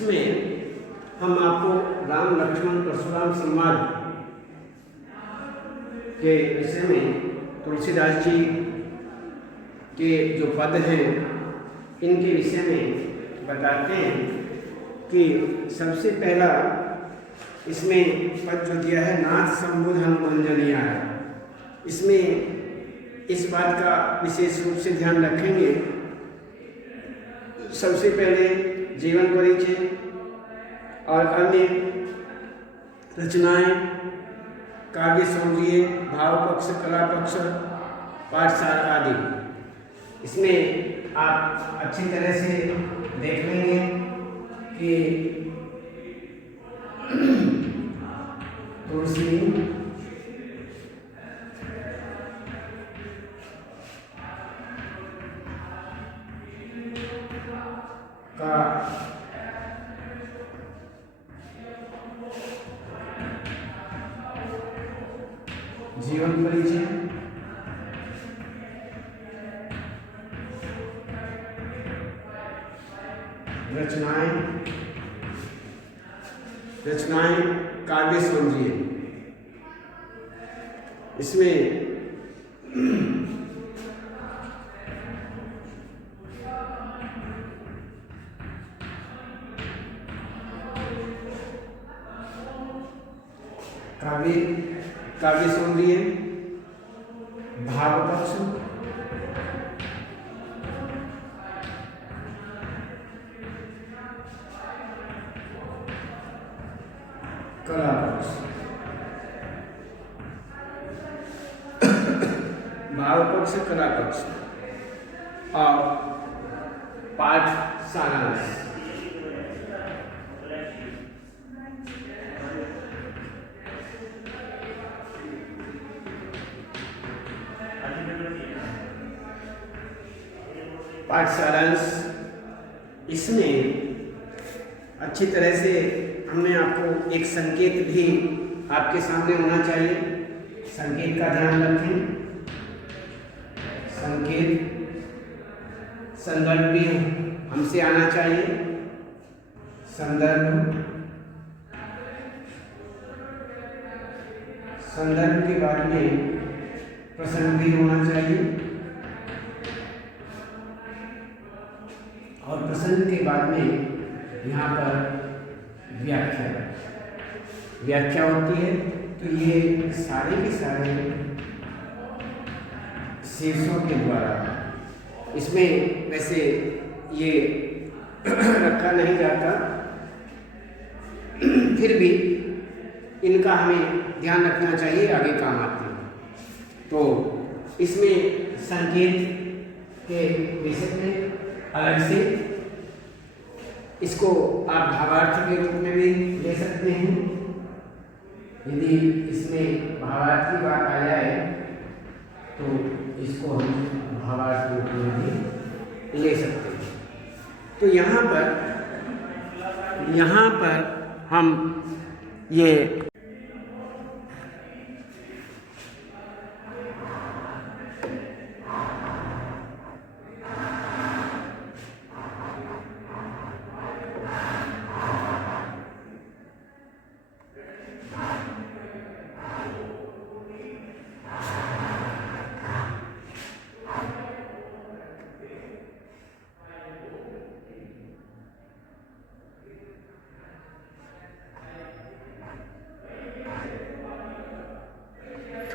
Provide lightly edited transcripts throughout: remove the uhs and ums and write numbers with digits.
इसमें हम आपको राम लक्ष्मण परशुराम संवाद के विषय में तुलसीदास जी के जो पद हैं इनके विषय में बताते हैं कि सबसे पहला इसमें पद जो दिया है नाथ संबुध हनुमंजनिया है। इसमें इस बात का विशेष रूप से ध्यान रखेंगे। सबसे पहले जीवन परिचय और अन्य रचनाएं, काव्य सौंदर्य, भाव पक्ष, कला पक्ष, पाठशाला आदि इसमें आप अच्छी तरह से देख लेंगे कि तुलसी का जीवन परिचय, रचनाएं काव्य सौंदर्य, इसमें काव्य सौंदर्य, भाव पक्ष, कला पक्ष, भाव पक्ष, कला पक्ष और पाठ सारांश। पाठ सारांश इसमें अच्छी तरह से हमने आपको एक संकेत भी आपके सामने होना चाहिए। संकेत का ध्यान रखें। संकेत संदर्भ भी हमसे आना चाहिए। संदर्भ के बाद में प्रसंग भी होना चाहिए और प्रसंग के बाद में यहाँ पर व्याख्या होती है। तो ये सारे के सारे शीर्षों के द्वारा, इसमें वैसे ये रखा नहीं जाता, फिर भी इनका हमें ध्यान रखना चाहिए, आगे काम आते हैं। तो इसमें संकेत के विषय में अलग से इसको आप भावार्थ के रूप में भी ले सकते हैं। यदि इसमें भावार्थ की बात आ जाए तो इसको हम भावार्थ रूप में भी ले सकते हैं। तो यहाँ पर हम ये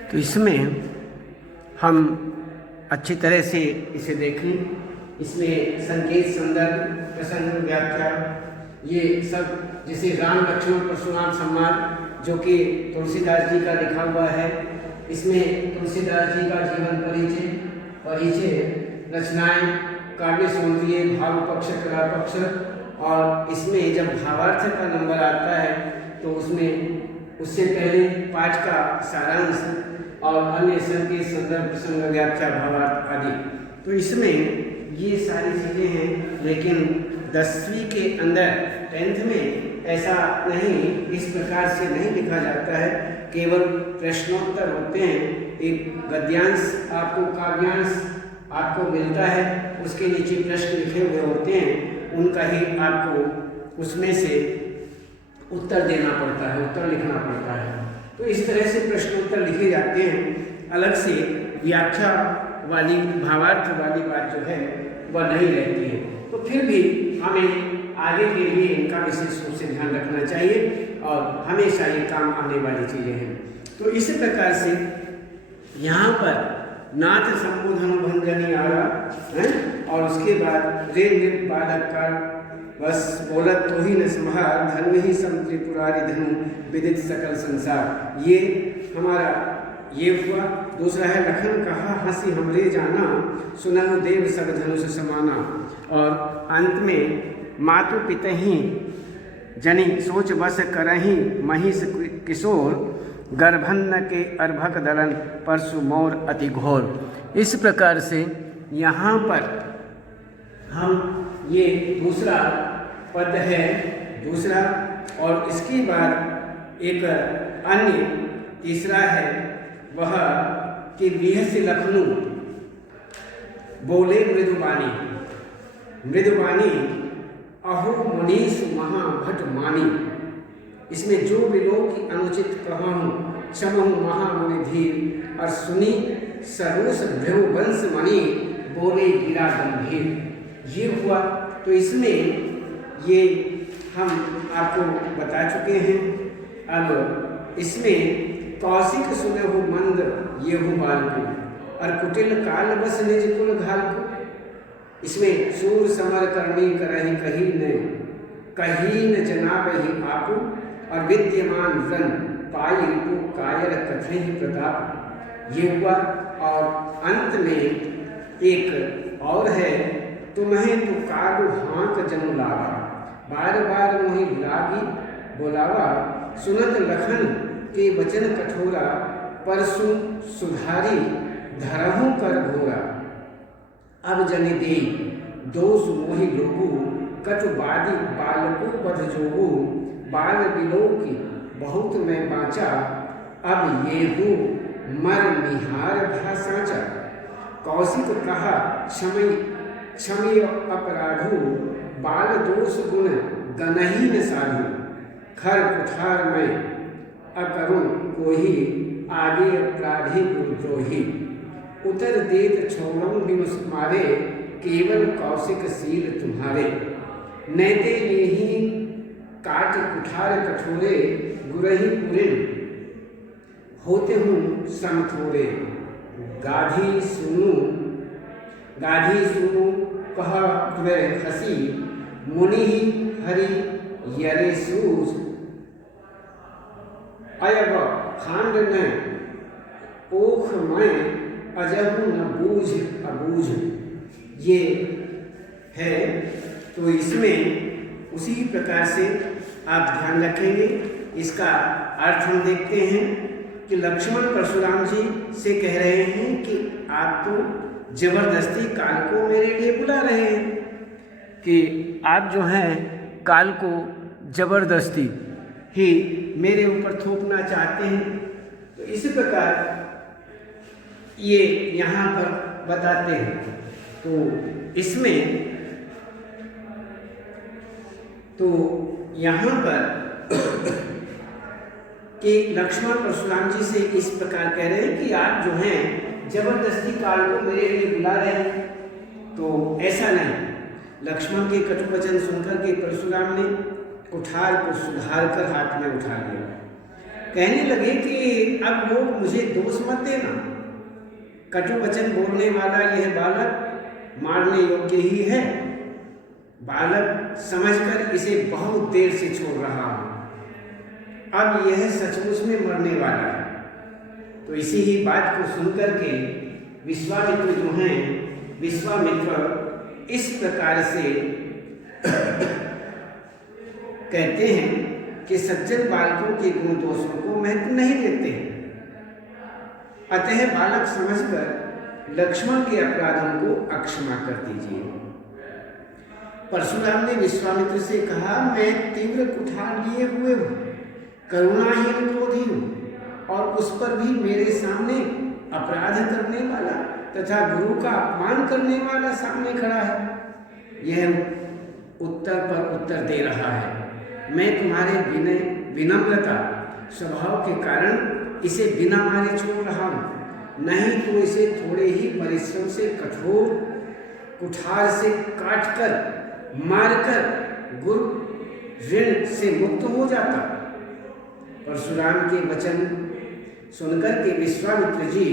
तो इसमें हम अच्छी तरह से इसे देखें। इसमें संकेत, संदर्भ, प्रसंग, व्याख्या, ये सब जैसे राम लक्ष्मण परशुराम संवाद जो कि तुलसीदास जी का लिखा हुआ है, इसमें तुलसीदास जी का जीवन परिचय, रचनाएं, काव्य सौंदर्य, भाव पक्ष, कला पक्ष, और इसमें जब भावार्थ का नंबर आता है तो उसमें उससे पहले पाठ का सारांश और अन्य संकेत, संदर्भ, प्रसंग, व्याख्या, भावार्थ आदि। तो इसमें ये सारी चीज़ें हैं, लेकिन 10वीं के अंदर 10th में ऐसा नहीं, इस प्रकार से नहीं लिखा जाता है। केवल प्रश्नोत्तर होते हैं। एक गद्यांश आपको, काव्यांश आपको मिलता है, उसके नीचे प्रश्न लिखे हुए होते हैं, उनका ही आपको उसमें से उत्तर देना पड़ता है, उत्तर लिखना पड़ता है। तो इस तरह से प्रश्न उत्तर लिखे जाते हैं। अलग से व्याख्या वाली, भावार्थ वाली बात जो है वह नहीं रहती है। तो फिर भी हमें आगे के लिए इनका विशेष रूप से ध्यान रखना चाहिए और हमेशा ये काम आने वाली चीज़ें हैं। तो इसी प्रकार से यहाँ पर नाथ संबोधन भंजनी आ रहा है और उसके बाद रे नृप बालक का बस बोलत तो ही न संहार, धर्म ही सम त्रिपुरारी धनु विदित सकल संसार। ये हमारा ये हुआ। दूसरा है लखन कहा हंसी हमरे जाना, सुनहु देव सब धनुष समाना। और अंत में मातु पितहि जनि सोच बस करही, महिष किशोर गर्भन्न के अर्भक दलन, परशु मोर अति घोर। इस प्रकार से यहाँ पर हम ये दूसरा पद है दूसरा, और इसके बाद एक अन्य तीसरा है वह कि बिहस लखनऊ बोले मृदुबानी, मृदुबानी अहो मनीष महाभट मानी। इसमें जो विलोक की अनुचित कहूँ, क्षमहु महामुनि धीर, और सुनी सरोस भ्रव वंश मणि, बोले गिरा गंभीर। ये हुआ। तो इसमें ये हम आपको बता चुके हैं। अब इसमें कौशिक सुने हो मंद ये हो बाल को, और कुटिल काल बस निज कुल घाल को। इसमें सूर समर करनी करही कही न, कही न जनाब ही आपू, और विद्यमान रन पाई रिपु कायर कथे ही प्रताप। ये हुआ। और अंत में एक और है, तुम्हें तो काडू हाँक जनु लावा, बार बार मोहि लागी बोलावा, सुनत लखन के वचन कठोरा, परसु सुधारी धरहु कर घोरा। अब जनि दे दोष मोहि लोगु, कटुबादी बालको पध जोगु, बाल बिलोकी बहुत मैं बाँचा, अब ये हो मर निहार भा साँचा। कौशिक कहा क्षमय अपराधु, बाल दोष गुण गनही न साधु, खर कुठार में अकरुण कोही, आगे अपराधी गुरुद्रोही। उतर देत छोड़म बिनुस मारे, केवल कौशिक सील तुम्हारे। नैते नेही काट कुठार कठोरे, गुरही पुरिन होते हूँ सम थोरे। गाधी सुनु कह तुरे हसी, मुनि हरि यरे सूझ, अयब खांड न ओख मैं, अजहु न बूझ अबूझ। ये है। तो इसमें उसी प्रकार से आप ध्यान रखेंगे। इसका अर्थ हम देखते हैं कि लक्ष्मण परशुराम जी से कह रहे हैं कि आप तो जबरदस्ती काल को मेरे लिए बुला रहे हैं, कि आप जो हैं काल को जबरदस्ती ही मेरे ऊपर थोपना चाहते हैं। तो इसी प्रकार ये यहाँ पर बताते हैं। तो इसमें तो यहाँ पर कि लक्ष्मण परशुराम जी से इस प्रकार कह रहे हैं कि आप जो हैं जबरदस्ती काल को मेरे लिए बुला रहे हैं। तो ऐसा नहीं। लक्ष्मण के कटुवचन सुनकर के परशुराम ने कुठार को सुधार कर हाथ में उठा लिया। कहने लगे कि अब लोग मुझे दोष मत देना, कटुवचन बोलने वाला यह बालक मारने योग्य ही है। बालक समझकर इसे बहुत देर से छोड़ रहा हूँ, अब यह सचमुच में मरने वाला है। तो इसी ही बात को सुनकर के विश्वामित्र जो हैं, विश्वामित्र इस प्रकार से कहते हैं कि सज्जन बालकों के गुण दोषों को महत्व नहीं देते हैं। अतः बालक समझकर लक्ष्मण के अपराधों को अक्षमा कर दीजिए। परशुराम ने विश्वामित्र से कहा, मैं तीव्र कुठार लिए हुए हूँ, करुणाहीन क्रोधी हूँ, और उस पर भी मेरे सामने अपराध करने वाला तथा गुरु का अपमान करने वाला सामने खड़ा है। यह उत्तर पर उत्तर दे रहा है। मैं तुम्हारे विनम्रता स्वभाव के कारण इसे बिना मारे छोड़ रहा हूँ, नहीं तो इसे थोड़े ही परिश्रम से कठोर कुठार से काटकर मारकर गुरु ऋण से मुक्त हो जाता। परशुराम के वचन सुनकर के विश्वामित्र जी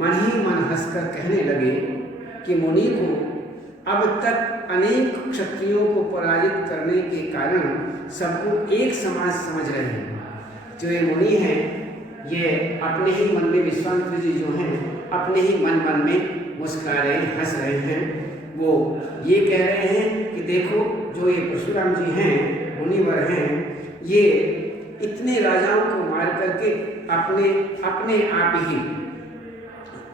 मन ही मन हंसकर कहने लगे कि मुनि को अब तक अनेक क्षत्रियों को पराजित करने के कारण सबको एक समान समझ रहे हैं। जो ये मुनि हैं ये अपने ही मन में, विश्वामित्र जी जो हैं अपने ही मन में मुस्कुरा रहे हैं, हंस रहे हैं। वो ये कह रहे हैं कि देखो जो ये परशुराम जी हैं, मुनिवर हैं, ये इतने राजाओं को मार करके अपने आप ही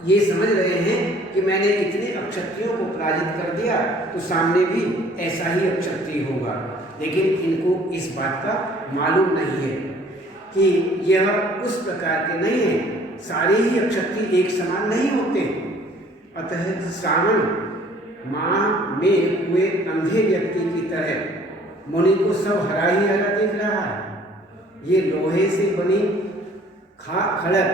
ये समझ रहे हैं कि मैंने इतने अक्षत्रियों को पराजित कर दिया तो सामने भी ऐसा ही अक्षत्रिय होगा। लेकिन इनको इस बात का मालूम नहीं है कि यह उस प्रकार के नहीं है, सारे ही अक्षत्रिय एक समान नहीं होते। अतः श्रावण माह में हुए अंधे व्यक्ति की तरह मुनि को सब हरा ही हरा दिख रहा है। ये लोहे से बनी खड़क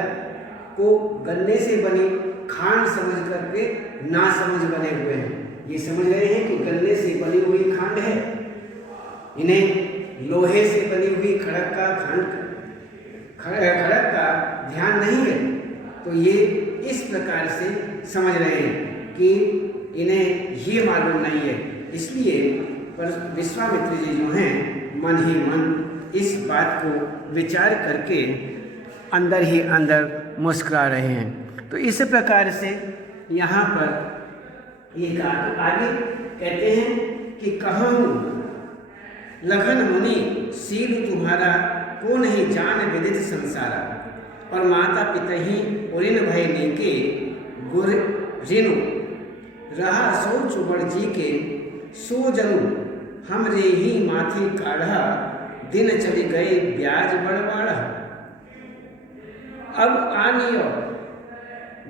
को गन्ने से बनी खांड समझ करके ना समझ बने हुए हैं। ये समझ रहे हैं कि गन्ने से बनी हुई खांड है, इन्हें लोहे से बनी हुई खड़क का ध्यान नहीं है। तो ये इस प्रकार से समझ रहे हैं कि इन्हें ये मालूम नहीं है। इसलिए विश्वामित्र जी जो हैं मन ही मन इस बात को विचार करके अंदर ही अंदर मुस्कुरा रहे हैं। तो इस प्रकार से यहाँ पर ये आगे कहते हैं कि कहूँ लखन मुनि शील तुम्हारा को नहीं जान विदित संसारा, और माता पिता ही उरिन भय नीके गुर ऋणु रहा सो चुबड़ जी के सो जनू हमरे ही माथी काढ़ा दिन चले गए ब्याज बड़वाड़ा। अब आनियो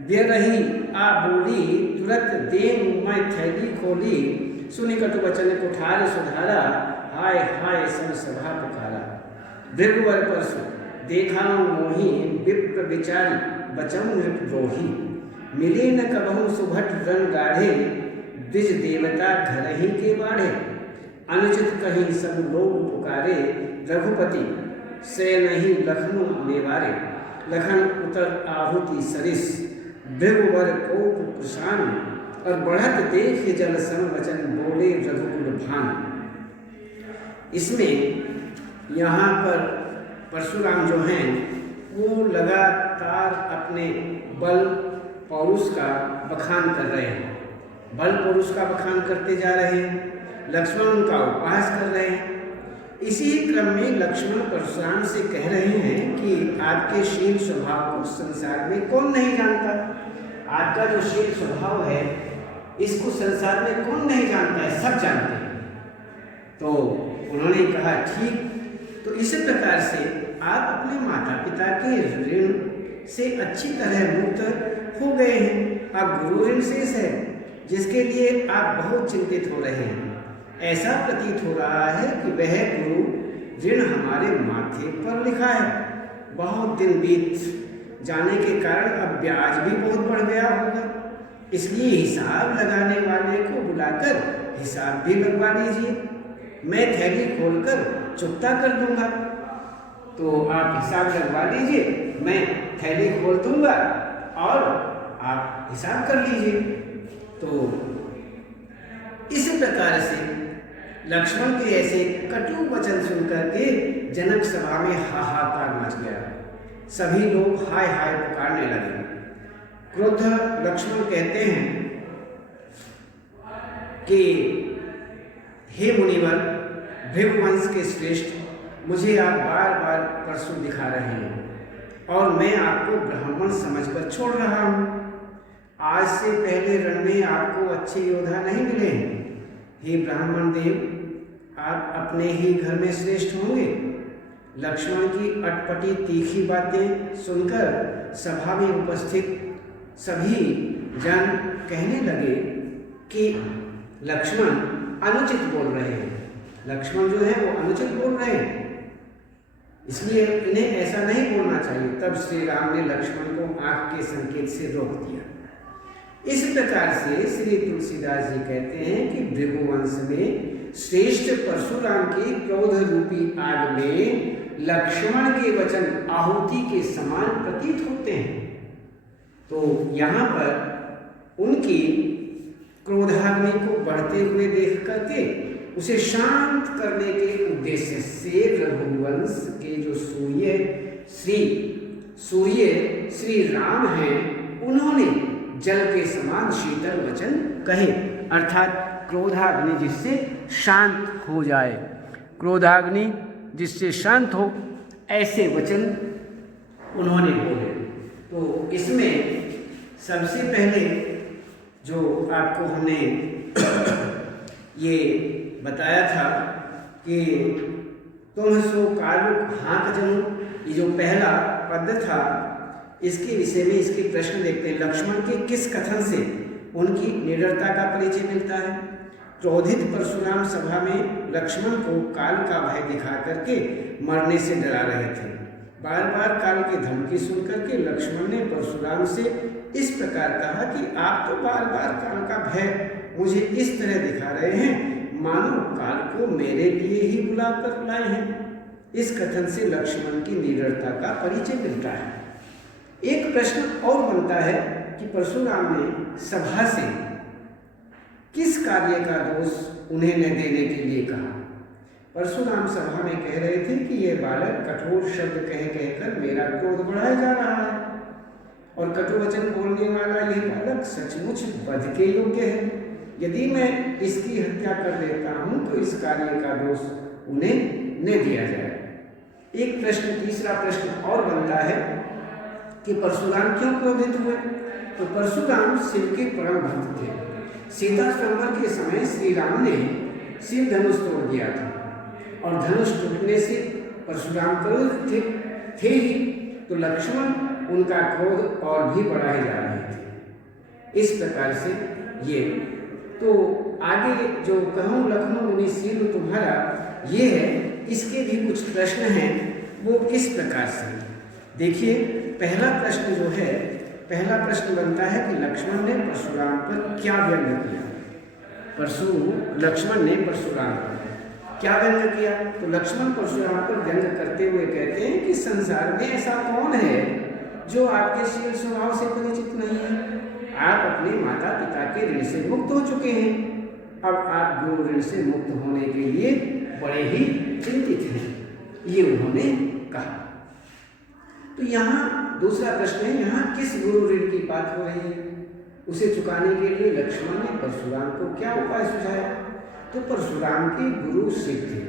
बेरही आ बोली तुरंत देव मैं थैली खोली, सुनि कटु वचन कुठार सुधारा हाय हाय सब सभा पुकारा। भृगुवर परसु देखा मोही विप्र विचारी बचम नृपद्रोही, मिले न कबहु सुभट रण गाढ़े द्विज देवता घर ही के बाढ़े। अनुचित कहीं सब लोग पुकारे रघुपति से नहीं लखनऊ निवारे। लखन उतर आहुति सरिस भृगुवर कोप कुशान, और बढ़त देख जल सन वचन बोले रघुकुल भान। इसमें यहाँ पर परशुराम जो हैं वो लगातार अपने बल पौरुष का बखान कर रहे हैं, बल पौरुष का बखान करते जा रहे हैं, लक्ष्मण का उपहास कर रहे हैं। इसी क्रम में लक्ष्मण परशुराम से कह रहे हैं कि आपके शील स्वभाव को संसार में कौन नहीं जानता। आपका जो शील स्वभाव है इसको संसार में कौन नहीं जानता है, सब जानते हैं। तो उन्होंने कहा ठीक, तो इसी प्रकार से आप अपने माता पिता के ऋण से अच्छी तरह मुक्त हो गए हैं। अब गुरु ऋण शेष है जिसके लिए आप बहुत चिंतित हो रहे हैं। ऐसा प्रतीत हो रहा है कि वह गुरु ऋण हमारे माथे पर लिखा है। बहुत दिन बीत जाने के कारण अब ब्याज भी बहुत बढ़ गया होगा, इसलिए हिसाब लगाने वाले को बुलाकर हिसाब भी लगवा लीजिए। मैं थैली खोलकर चुकता कर दूंगा, तो आप हिसाब लगवा लीजिए, मैं थैली खोल दूंगा और आप हिसाब कर लीजिए। तो इस प्रकार से लक्ष्मण के ऐसे कटु वचन सुनकर के जनक सभा में हाहाकार मच गया। सभी लोग हाय हाय पुकारने लगे। क्रुद्ध लक्ष्मण कहते हैं कि हे मुनिवर, भृगुवंश के श्रेष्ठ, मुझे आप बार बार परसु दिखा रहे हैं और मैं आपको ब्राह्मण समझकर छोड़ रहा हूँ। आज से पहले रण में आपको अच्छे योद्धा नहीं मिले हैं। हे ब्राह्मण देव, आप अपने ही घर में श्रेष्ठ होंगे। लक्ष्मण की अटपटी तीखी बातें सुनकर सभा में उपस्थित सभी जन कहने लगे कि लक्ष्मण अनुचित बोल रहे हैं। लक्ष्मण जो है वो अनुचित बोल रहे हैं, इसलिए इन्हें ऐसा नहीं बोलना चाहिए। तब श्री राम ने लक्ष्मण को आंख के संकेत से रोक दिया। इस प्रकार से श्री तुलसीदास जी कहते हैं कि भृगुवंश में श्रेष्ठ परशुराम की क्रोध रूपी आग में लक्ष्मण के वचन आहुति के समान प्रतीत होते हैं। तो यहाँ पर उनकी क्रोधाग्नि को बढ़ते हुए देख करके उसे शांत करने के उद्देश्य से रघुवंश के जो सूर्य श्री राम हैं, उन्होंने जल के समान शीतल वचन कहे, अर्थात क्रोधाग्नि जिससे शांत हो जाए, क्रोधाग्नि जिससे शांत हो, ऐसे वचन उन्होंने बोले। तो इसमें सबसे पहले जो आपको हमने ये बताया था कि तुम सो कारुक हाँक जमू, ये जो पहला पद था, इसके विषय में इसके प्रश्न देखते हैं। लक्ष्मण के किस कथन से उनकी निडरता का परिचय मिलता है? क्रोधित परशुराम सभा में लक्ष्मण को काल का भय दिखा करके मरने से डरा रहे थे। बार बार काल की धमकी सुन करके लक्ष्मण ने परशुराम से इस प्रकार कहा कि आप तो बार बार काल का भय मुझे इस तरह दिखा रहे हैं, मानो काल को मेरे लिए ही बुला कर लाए हैं। इस कथन से लक्ष्मण की निडरता का परिचय मिलता है। एक प्रश्न और बनता है कि परशुराम ने सभा से किस कार्य का दोष उन्हें न देने के लिए कहा? परशुराम सभा में कह रहे थे कि यह बालक कठोर शब्द कह कहकर मेरा क्रोध बढ़ाया जा रहा है और कटुवचन बोलने वाला यह बालक सचमुच वध के योग्य है। यदि मैं इसकी हत्या कर देता हूं तो इस कार्य का दोष उन्हें न दिया जाए। एक प्रश्न, तीसरा प्रश्न और बनता है कि परशुराम क्यों क्रोधित हुए? तो परशुराम शिव के परम भक्त थे। सीता स्वयंवर के समय श्री राम ने शिव धनुष तोड़ दिया था और धनुष टूटने से परशुराम क्रोधित थे ही, तो लक्ष्मण उनका क्रोध और भी बढ़ाए जा रहे थे। इस प्रकार से ये तो आगे जो कहूँ लखनऊ मुनि शील तुम्हारा ये है, इसके भी कुछ प्रश्न हैं, वो इस प्रकार से देखिए। पहला प्रश्न जो है, पहला प्रश्न बनता है कि लक्ष्मण ने परशुराम पर क्या व्यंग किया? लक्ष्मण ने परशुराम पर क्या व्यंग किया? तो लक्ष्मण परशुराम पर व्यंग करते हुए कहते हैं कि संसार में ऐसा कौन है जो आपके शील स्वभाव से परिचित नहीं है? आप अपने माता पिता के ऋण से मुक्त हो चुके हैं, अब आप गुरु ऋण से मुक्त होने के लिए बड़े ही चिंतित हैं, ये उन्होंने कहा। तो यहाँ दूसरा प्रश्न है, यहाँ किस गुरु ऋण की बात हो रही है? उसे चुकाने के लिए लक्ष्मण ने परशुराम को क्या उपाय सुझाया? तो परशुराम के गुरु शिव थे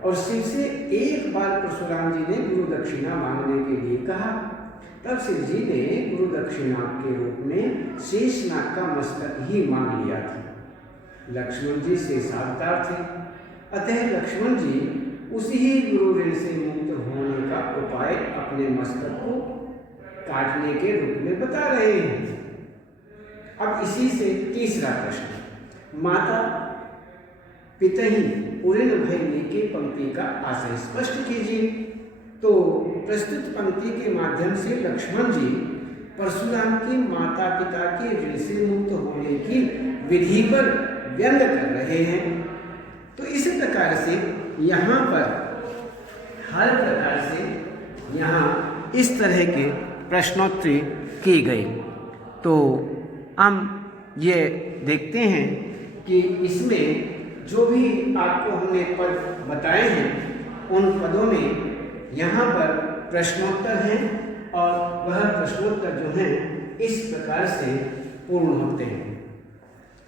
और शिव से एक बार परशुराम जी ने गुरु दक्षिणा मांगने के लिए कहा। तब शिव जी ने गुरु दक्षिणा के रूप में शेषनाग का मस्तक ही मांग लिया था। लक्ष्मण जी शेषावतार थे, अतः लक्ष्मण जी उसी ही गुरु ऋण से मुक्त होने का उपाय अपने मस्तक को काटने के रूप में बता रहे हैं। अब इसी से तीसरा प्रश्न, माता पितहि उऋण भय के पंक्ति का आशय स्पष्ट कीजिए। तो प्रस्तुत पंक्ति के माध्यम से लक्ष्मण जी परशुराम की माता पिता के ऋण से मुक्त होने की विधि पर व्यंग कर रहे हैं। तो इस प्रकार से यहाँ पर हर प्रकार से यहाँ इस तरह के प्रश्नोत्तरी की गई। तो हम ये देखते हैं कि इसमें जो भी आपको हमने पद बताए हैं, उन पदों में यहाँ पर प्रश्नोत्तर हैं और वह प्रश्नोत्तर जो हैं इस प्रकार से पूर्ण होते हैं।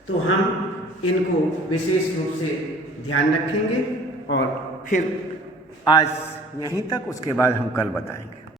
तो हम इनको विशेष रूप से ध्यान रखेंगे और फिर आज यहीं तक, उसके बाद हम कल बताएंगे।